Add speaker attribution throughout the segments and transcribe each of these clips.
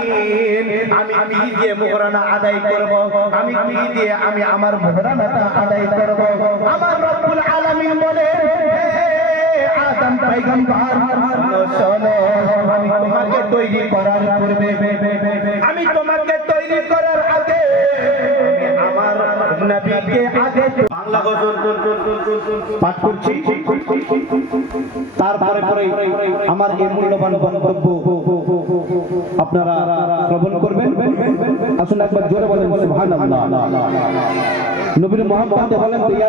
Speaker 1: আলামিন আমি কি দিয়ে মোহরানা আদায় করব? আমি কি দিয়ে আমি আমার মোহরানাটা আদায় করব? আমার রব্বুল আলামিন বলে আমি তোমাকে তৈরি করার পূর্বে, আমি তোমাকে তৈরি করার আগে, আমি আমার নবীকে আগে বাংলা গজল পাঠ করছি। তারপরে পরে আমার এই মূল্যবান বক্তব্য আপনারা শ্রবণ করবেন। আসুন একবার জোরে বলেন, সুবহানাল্লাহ। মোহাম্মদ বলেন ইয়া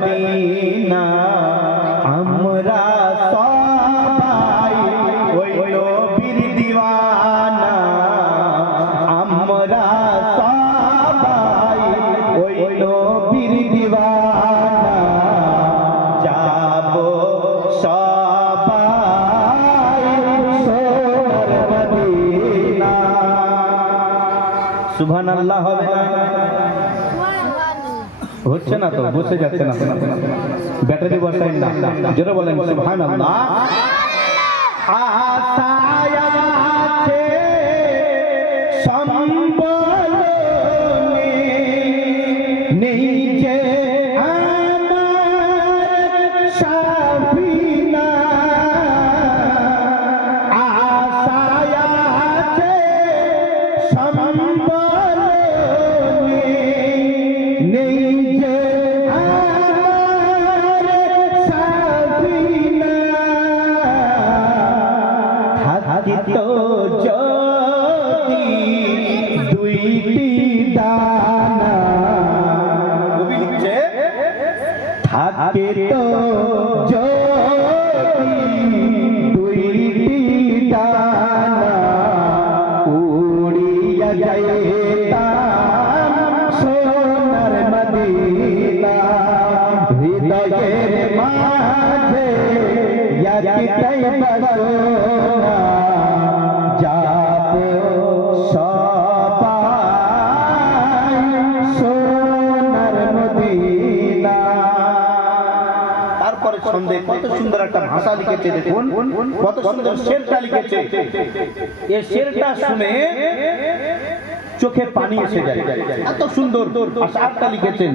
Speaker 1: মদিনা, আমরা সবাই ওই নবীর দিওয়ানা, আমরা সবাই ওই নবীর দিওয়ানা। যাব সবাই সোনার মদিনা। সুবহানাল্লাহ হবে না? হচ্ছে না তো? বসে যাচ্ছে না। ব্যাটারি বসাই না। জোরে বলেন আশায় আছে সম্বল নেই। যে আমার থাকে তো দুইটি উড়িয়া যাইতাম সোনার মদিনা হৃদয়ের মাঝে একটাই বাসনা যাব তারপরে কত সুন্দর একটা ভাষা লিখেছে, দেখুন, কত সুন্দর শেরটা লিখেছে। এই শেরটা শুনে চোখে পানি এসে যায়। এত সুন্দর আশাটা লিখেছেন।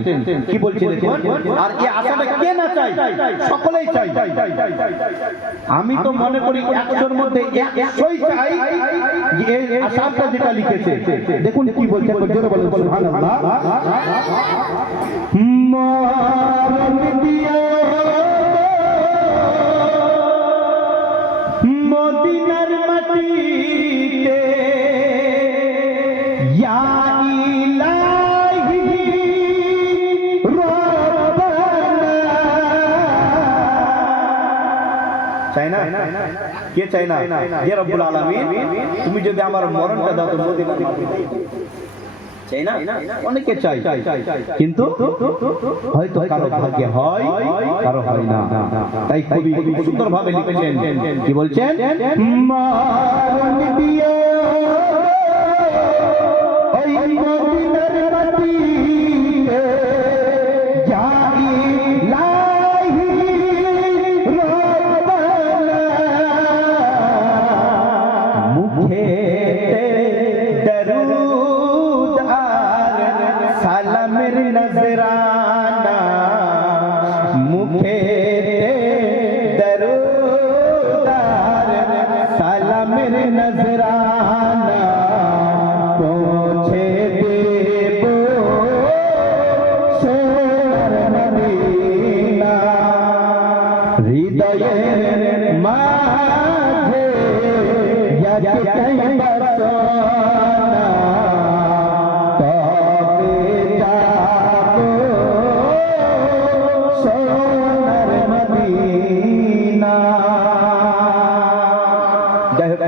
Speaker 1: কি বলছে, দেখুন? আর এই আশাটা কে না চাই সকলেই চাই আমি তো মনে করি একশোর মধ্যে একশোই চাই যে এই আশাটা যেটা লিখেছে। দেখুন কি বলছে জোরে বলেন সুবহানাল্লাহ। মরণ কে চাই না? হে রব্বুল আলামিন, তুমি যদি আমার মরণটা দাও, তো মাটিতে চাই না। হয় লিখেছেন। কি বলছেন?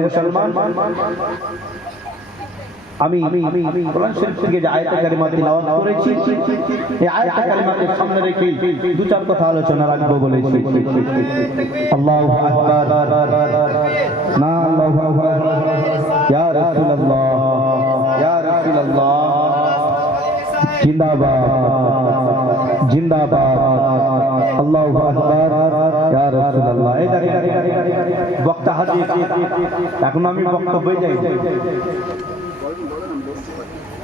Speaker 1: মুসলমান আমি কোরআন শরীফ থেকে যে আয়াত কারিমা তিলাওয়াত করেছি, এই আয়াত কারিমাকে সামনে রেখে দু চার কথা আলোচনা রাখব বলেছি। আল্লাহু আকবার। না, আল্লাহু আকবার। ইয়া রাসূলুল্লাহ। ইয়া রাসূলুল্লাহ। জিন্দাবাদ। জিন্দাবাদ। আল্লাহু বক্তা এখন আমি বক্তব্যে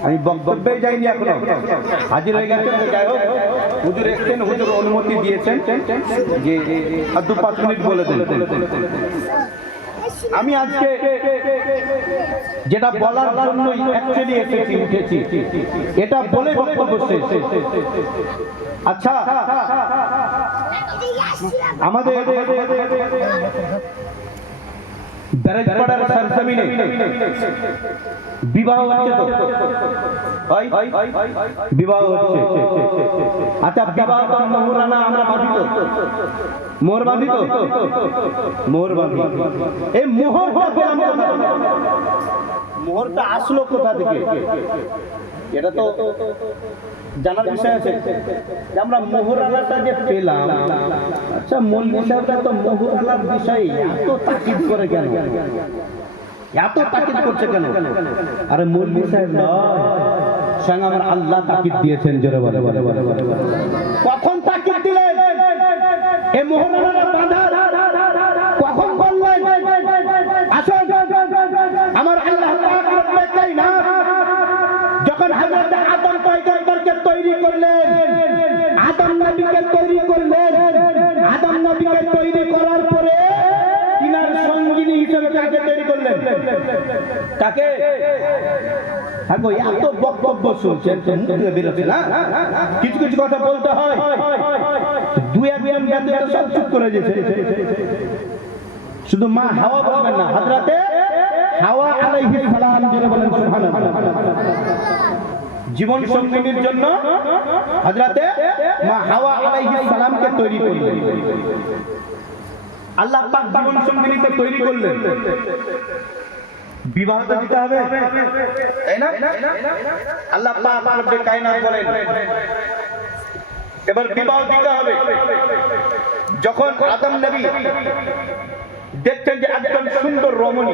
Speaker 1: আমি বক্তব্যে যাইনি এখনও। হাজির হয়ে গেছেন হুজুর এসছেন, হুজুর অনুমতি দিয়েছেন যে দু, পাঁচ মিনিট বলে দেন। আমি আজকে যেটা বলার জন্যই অ্যাকচুয়ালি এসেছি উঠেছি। এটা বলে বক্তব্য শেষ। আচ্ছা আমাদের ব্যারেজপাড়ার সরজমিনে বিবাহ হচ্ছে তো? বিবাহ হচ্ছে। আচ্ছা বিবাহ তো মোহরানা আমরা বাঁধি তো? মোহর বাঁধি তো? মোহর বাঁধি। এই থেকে? মোহরটা আসলো কোথা থেকে? এটা তো জানার বিষয় আছে? যে আমরা মোহরানাটা যে পেলাম আচ্ছা মূল বিষয়টা তো মোহরানার বিষয়ে এত তাকিদ করে কেন? এত তাকিদ করছে কেন? আরে মূল বিষয় নয়, স্বয়ং আমার আল্লাহ তাকিদ দিয়েছেন, জোরে বলে বলে বলে। কখন তাকিদ দিলেন? এই মোহরানাটা বাঁধা আদম নবীকে তৈরি করলেন। আদম নবীকে তৈরি করার পরে তিনার সঙ্গিনী হিসেবে তৈরি করলেন? তাকে কিছু কিছু কথা বলতে হয়। করে যেতে শুধু মা হাওয়া বলবেন না হাওয়া আলাইহিস সালাম যিনি বলেন সুবহানাল্লাহ জীবন সঙ্গিনীর জন্য হযরতে মা হাওয়া আলাইহিস সালামকে তৈরি করলেন। আল্লাহ পাক জীবন সঙ্গিনীকে তৈরি করলেন। বিবাহ তো দিতে হবে। তাই না? আল্লাহ পাক রব্বে কায়নাত বলেন এবার বিবাহ দিতে হবে। যখন আদম নবী দেখছেন যে একজন সুন্দর রমণী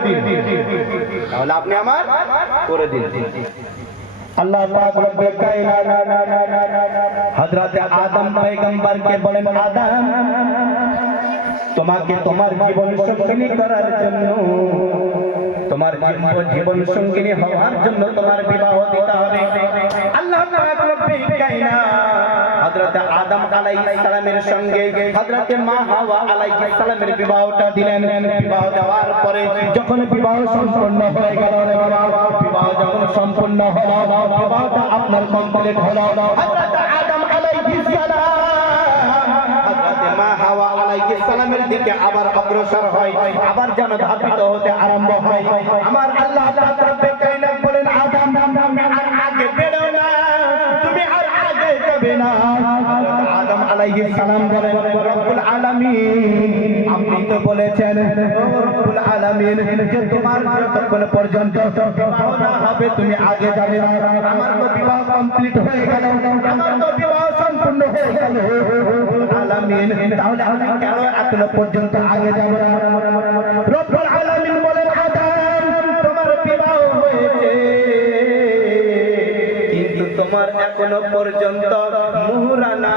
Speaker 1: করে দিন। তাহলে আপনি আমার করে দিন। তোমাকে তোমার জীবন সঙ্গিনী করার জন্য, তোমার জীবন হওয়ার জন্য তোমার বিবাহ দিতে হবে। আল্লাহ সালামের সঙ্গে মা হাওয়া সালামের বিবাহটা যখন বিবাহ আপনার কমপ্লিট মা সালামের দিকে আবার অগ্রসর হয়, আবার যেন ধাবিত হতে আরম্ভ হয়। আমার আল্লাহ সালাম বলেন, রব্বুল আলামিন। আপনি তো বলেছেন, রব্বুল আলামিন, যে তোমার যতক্ষণ পর্যন্ত বিবাহ না হবে, তুমি আগে যাবে। না আমার তো বিবাহ কমপ্লিট হয়ে গেল। আমার তো বিবাহ সম্পূর্ণ হয়ে গেল। আলামিন, তাহলে আমি কেন এখনও পর্যন্ত আগে যাব? না রব্বুল আলামিন বলেন আদম তোমার বিবাহ হয়েছে। কিন্তু তোমার এখনও পর্যন্ত মুহরানা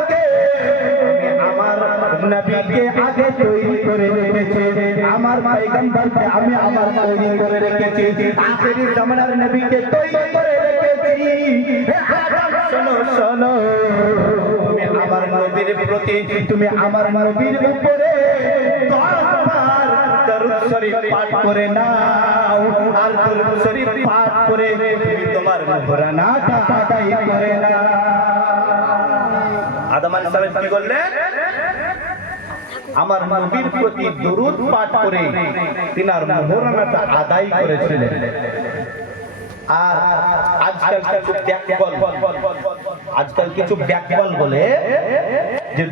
Speaker 1: নবীকে আগে তৈরি করে রেখেছি, আমার পয়গম্বরকে আমি আমার তৈরি করে রেখেছি। আখেরি জামানার নবীকে তৈরি করে রেখেছি। শোনো শোনো, তুমি আমার নবীর প্রতি, তুমি আমার নবীর উপরে দরুদ শরীফ করে করে তুমি তোমার করে কি করলেন আমার নবীর প্রতি দরুদ পাঠ করে তিনার মোহরানাটা আদায় করেছিলেন। আর আজকাল কিছু ব্যাকবল, আজকাল কিছু ব্যাকবল বলে যে